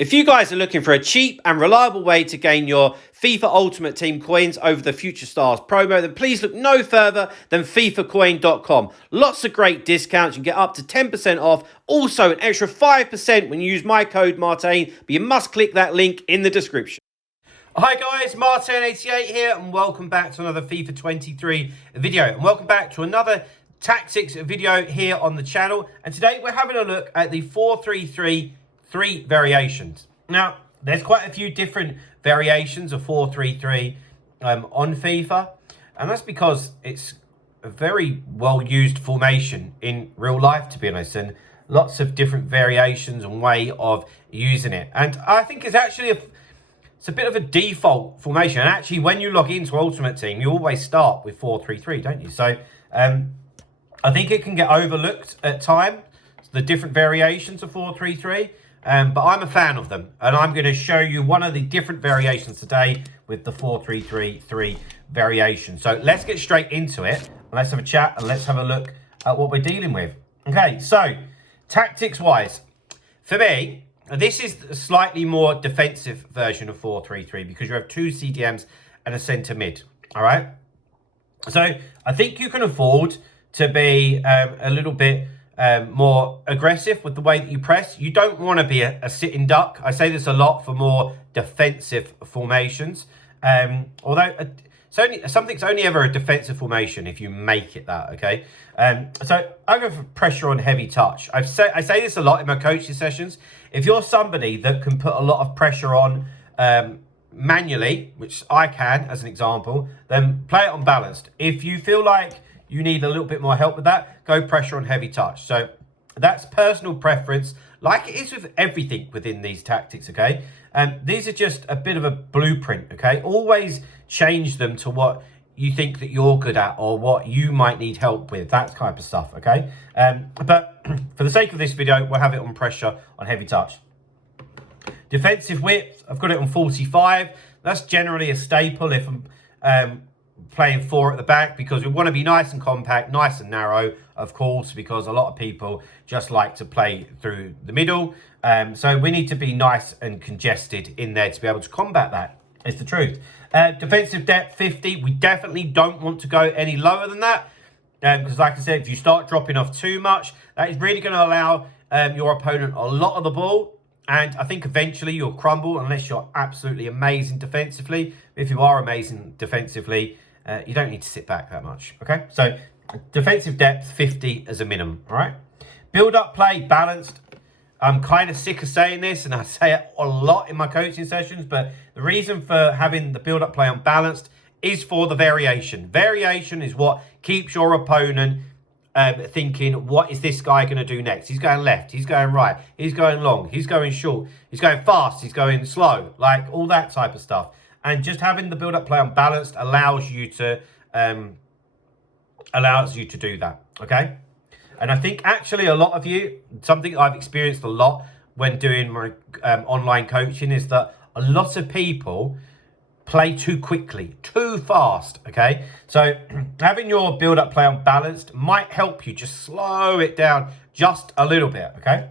If you guys are looking for a cheap and reliable way to gain your FIFA Ultimate Team coins over the Future Stars promo, then please look no further than FIFAcoin.com. Lots of great discounts. You can get up to 10% off. Also, an extra 5% when you use my code Martin, but you must click that link in the description. Hi guys, Martin88 here, and welcome back to another FIFA 23 video. And welcome back to another tactics video here on the channel. And today we're having a look at the 4-3-3 variations. Now, there's quite a few different variations of 4-3-3 on FIFA, and that's because it's a very well used formation in real life, to be honest, and lots of different variations and way of using it. And I think it's actually it's a bit of a default formation. And actually, when you log into Ultimate Team, you always start with 4-3-3, don't you? So I think it can get overlooked at times, the different variations of 4-3-3. But I'm a fan of them, and I'm going to show you one of the different variations today with the 4-3-3 variation. So let's get straight into it. Let's have a chat and let's have a look at what we're dealing with. Okay, so tactics-wise, for me, this is a slightly more defensive version of 4-3-3 because you have two CDMs and a centre mid. All right. So I think you can afford to be a little bit more aggressive with the way that you press. You don't want to be a sitting duck. I say this a lot for more defensive formations. Although something's only ever a defensive formation if you make it that, okay? So I go for pressure on heavy touch. I say this a lot in my coaching sessions. If you're somebody that can put a lot of pressure on manually, which I can as an example, then play it on balanced. If you feel like you need a little bit more help with that, go pressure on heavy touch. So that's personal preference, like it is with everything within these tactics, okay? These are just a bit of a blueprint, okay? Always change them to what you think that you're good at or what you might need help with, that type of stuff, okay? But for the sake of this video, we'll have it on pressure on heavy touch. Defensive width, I've got it on 45. That's generally a staple if I'm playing 4 at the back, because we want to be nice and compact, nice and narrow, of course, because a lot of people just like to play through the middle. So we need to be nice and congested in there to be able to combat that. It's the truth. Defensive depth 50. We definitely don't want to go any lower than that, because like I said, if you start dropping off too much, that is really going to allow your opponent a lot of the ball. And I think eventually you'll crumble unless you're absolutely amazing defensively. If you are amazing defensively, you don't need to sit back that much, okay? So defensive depth, 50 as a minimum, all right? Build-up play, balanced. I'm kind of sick of saying this, and I say it a lot in my coaching sessions, but the reason for having the build-up play unbalanced is for the variation. Variation is what keeps your opponent thinking, what is this guy going to do next? He's going left, he's going right, he's going long, he's going short, he's going fast, he's going slow, like all that type of stuff. And just having the build-up play unbalanced allows you to do that, okay? And I think actually a lot of you, something I've experienced a lot when doing my online coaching is that a lot of people play too quickly, too fast, okay? So having your build-up play unbalanced might help you just slow it down just a little bit, okay?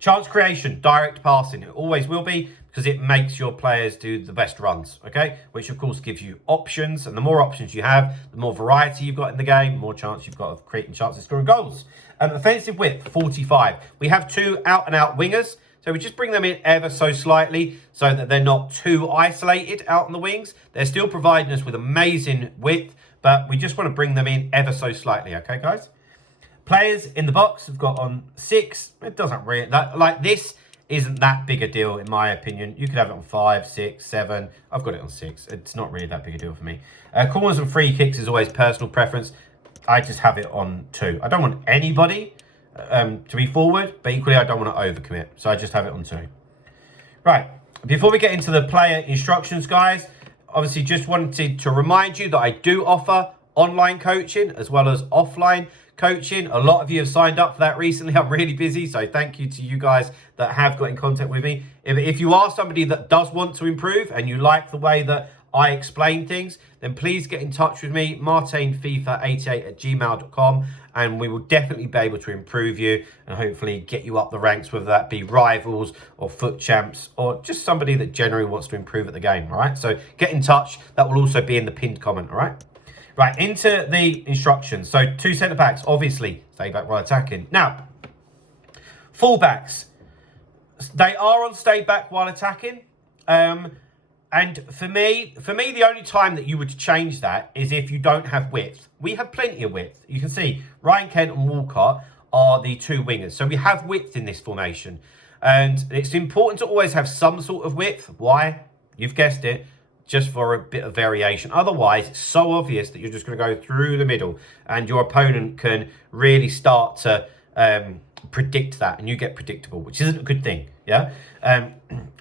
Chance creation, direct passing, it always will be, because it makes your players do the best runs, okay? Which, of course, gives you options. And the more options you have, the more variety you've got in the game, the more chance you've got of creating chances of scoring goals. Offensive width, 45. We have two out-and-out wingers. So we just bring them in ever so slightly so that they're not too isolated out on the wings. They're still providing us with amazing width, but we just want to bring them in ever so slightly, okay, guys? Players in the box have got on 6. It doesn't really... like this isn't that big a deal, in my opinion. You could have it on 5, 6, 7. I've got it on 6. It's not really that big a deal for me. Corners and free kicks is always personal preference. I just have it on 2. I don't want anybody to be forward, but equally I don't want to overcommit. So I just have it on 2. Right. Before we get into the player instructions, guys, obviously just wanted to remind you that I do offer online coaching as well as offline coaching. A lot of you have signed up for that recently. I'm really busy, so thank you to you guys that have got in contact with me. If you are somebody that does want to improve and you like the way that I explain things, then please get in touch with me, martinfifa88@gmail.com, and we will definitely be able to improve you and hopefully get you up the ranks, whether that be rivals or foot champs or just somebody that generally wants to improve at the game, all right? So get in touch. That will also be in the pinned comment, all right? Right, into the instructions. So 2 centre-backs, obviously, stay back while attacking. Now, full-backs, they are on stay back while attacking. And for me, the only time that you would change that is if you don't have width. We have plenty of width. You can see Ryan Kent and Walcott are the 2 wingers. So we have width in this formation. And it's important to always have some sort of width. Why? You've guessed it. Just for a bit of variation. Otherwise, it's so obvious that you're just going to go through the middle and your opponent can really start to predict that and you get predictable, which isn't a good thing. Yeah.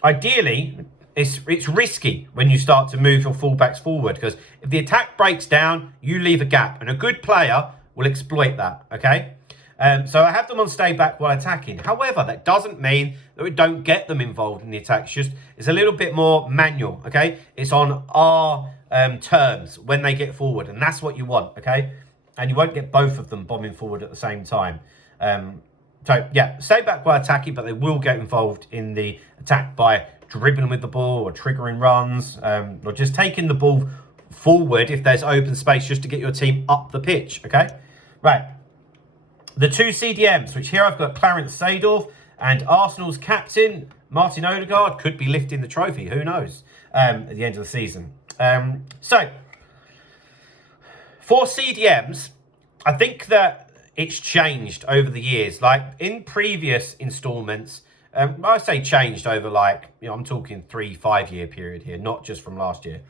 Ideally, it's risky when you start to move your fullbacks forward because if the attack breaks down, you leave a gap and a good player will exploit that. Okay. So I have them on stay back while attacking. However, that doesn't mean that we don't get them involved in the attack. It's a little bit more manual, okay? It's on our terms when they get forward, and that's what you want, okay? And you won't get both of them bombing forward at the same time. So, yeah, stay back while attacking, but they will get involved in the attack by dribbling with the ball or triggering runs or just taking the ball forward if there's open space just to get your team up the pitch, okay? Right. The 2 CDMs, which here I've got Clarence Seedorf and Arsenal's captain, Martin Odegaard, could be lifting the trophy. Who knows? At the end of the season. So, for CDMs, I think that it's changed over the years. Like, in previous installments, I say changed over, like, I'm talking 3-5 year period here, not just from last year.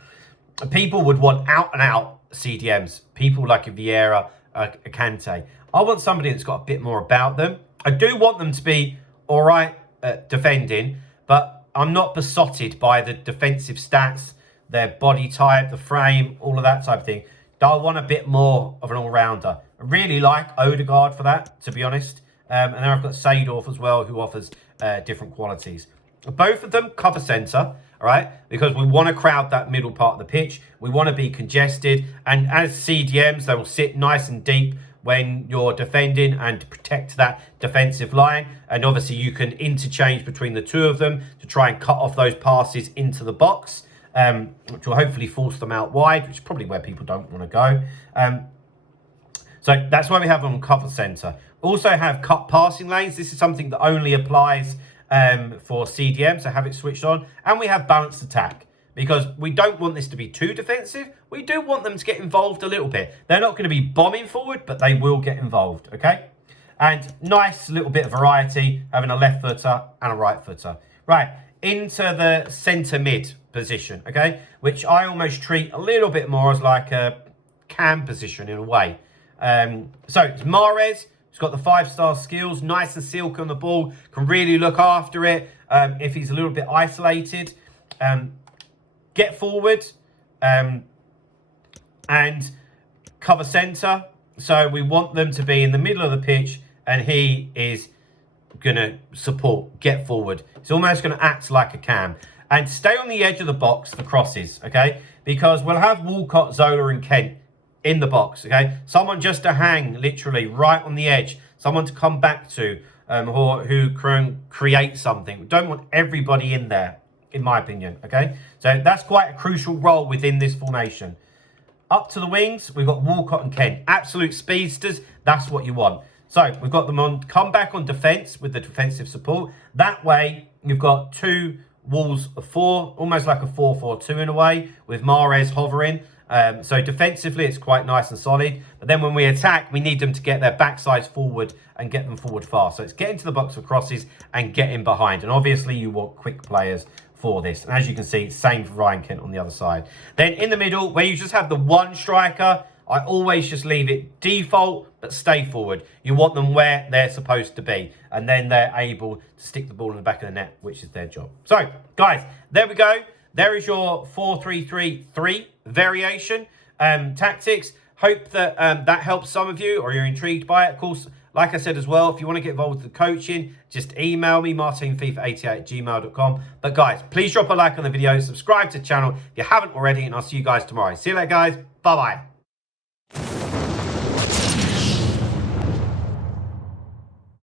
People would want out-and-out CDMs. People like a Vieira, a Kante. I want somebody that's got a bit more about them. I do want them to be all right at defending, but I'm not besotted by the defensive stats, their body type, the frame, all of that type of thing. I want a bit more of an all-rounder. I really like Odegaard for that, to be honest. And then I've got Seedorf as well, who offers different qualities. Both of them cover centre, all right? Because we want to crowd that middle part of the pitch. We want to be congested. And as CDMs, they will sit nice and deep when you're defending and protect that defensive line. And obviously you can interchange between the 2 of them to try and cut off those passes into the box, which will hopefully force them out wide, which is probably where people don't want to go. So that's why we have them on cover centre. Also have cut passing lanes. This is something that only applies for CDM, so have it switched on. And we have balanced attack, because we don't want this to be too defensive. We do want them to get involved a little bit. They're not going to be bombing forward, but they will get involved, okay? And nice little bit of variety, having a left footer and a right footer. Right, into the centre mid position, okay? Which I almost treat a little bit more as like a cam position in a way. So it's Mahrez. He's got the 5-star skills, nice and silky on the ball, can really look after it if he's a little bit isolated. Get forward and cover centre. So we want them to be in the middle of the pitch and he is going to support, get forward. He's almost going to act like a cam. And stay on the edge of the box for crosses, okay? Because we'll have Walcott, Zola and Kent in the box, okay? Someone just to hang literally right on the edge. Someone to come back to or who can create something. We don't want everybody in there, in my opinion, okay? So that's quite a crucial role within this formation. Up to the wings, we've got Walcott and Kent. Absolute speedsters, that's what you want. So we've got them on, come back on defence with the defensive support. That way, you've got 2 walls of 4, almost like a 4-4-2 in a way, with Mahrez hovering. So defensively, it's quite nice and solid. But then when we attack, we need them to get their backsides forward and get them forward fast. So it's get into the box for crosses and get in behind. And obviously, you want quick players for this. And as you can see, same for Ryan Kent on the other side. Then in the middle, where you just have the 1 striker, I always just leave it default, but stay forward. You want them where they're supposed to be. And then they're able to stick the ball in the back of the net, which is their job. So, guys, there we go. There is your 4-3-3-3 variation tactics. Hope that that helps some of you or you're intrigued by it. Of course, Like I said as well, if you want to get involved with the coaching, just email me, martinfifa88@gmail.com. But guys, please drop a like on the video, subscribe to the channel if you haven't already, and I'll see you guys tomorrow. See you later, guys. Bye-bye.